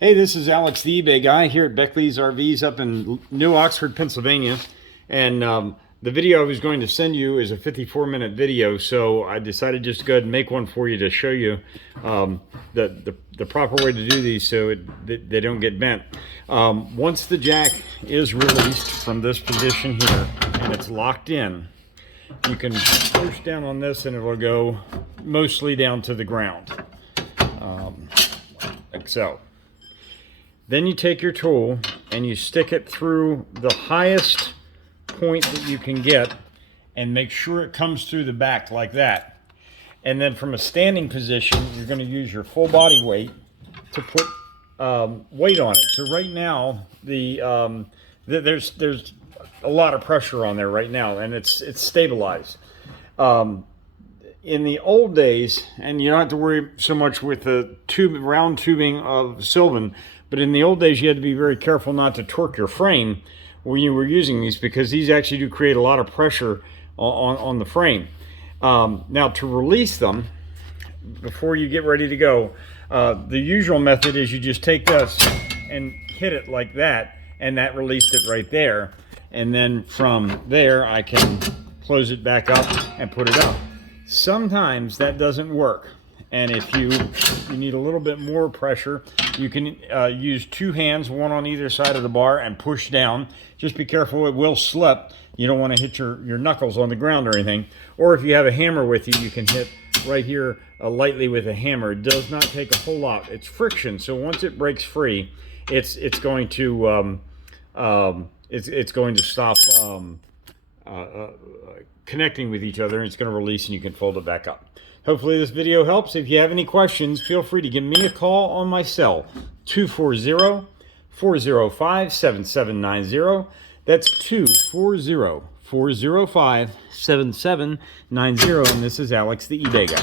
Hey, this is Alex, the eBay guy here at Beckley's RVs up in New Oxford, Pennsylvania. And the video I was going to send you is a 54-minute video, so I decided just to go ahead and make one for you to show you the proper way to do these so they don't get bent. Once the jack is released from this position here and it's locked in, you can push down on this and it'll go mostly down to the ground, like so. Then you take your tool and you stick it through the highest point that you can get and make sure it comes through the back like that. And then from a standing position, you're going to use your full body weight to put weight on it. So right now, there's a lot of pressure on there right now, and it's stabilized. In the old days, and you don't have to worry so much with the round tubing of Sylvan, but in the old days you had to be very careful not to torque your frame when you were using these, because these actually do create a lot of pressure on the frame. Now, to release them before you get ready to go, the usual method is you just take this and hit it like that, and that released it right there. And then from there I can close it back up and put it up. Sometimes that doesn't work, and if you need a little bit more pressure, you can use two hands, one on either side of the bar, and push down. Just be careful, it will slip. You don't want to hit your knuckles on the ground or anything. Or if you have a hammer with you, you can hit right here lightly with a hammer. It does not take a whole lot. It's friction, so once it breaks free, it's going to stop connecting with each other, and it's going to release, and you can fold it back up. Hopefully this video helps. If you have any questions, feel free to give me a call on my cell, 240-405-7790. That's 240-405-7790, and this is Alex, the eBay guy.